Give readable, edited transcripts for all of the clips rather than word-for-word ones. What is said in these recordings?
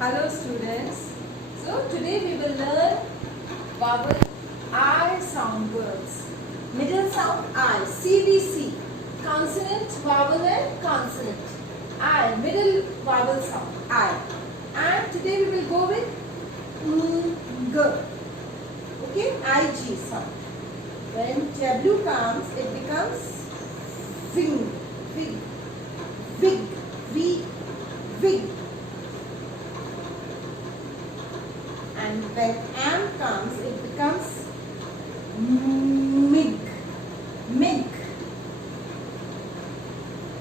Hello students. So today we will learn vowel I sound words. Middle sound I, CVC. Consonant, vowel and consonant. I, middle vowel sound I. And today we will go with G. Okay, IG sound. When W comes, it becomes wing, wig, wig, wig. And when M comes, it becomes mig, mig.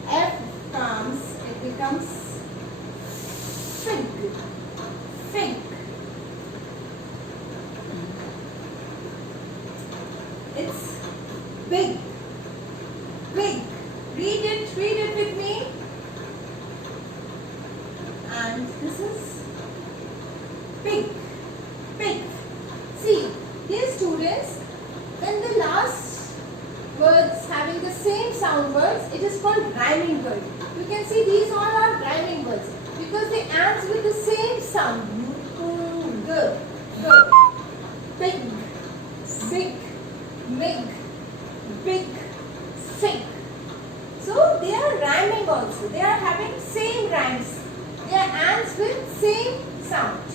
F comes, it becomes fig, fig. It's big, big. Read it with me. And this is pig. Pig. See, dear students, when the last words having the same sound words, it is called rhyming word. You can see these all are rhyming words because they ends with the same sound. G. Pig, big, mig, big, fig. So they are rhyming also. They are having same rhymes. They are ends with same sound.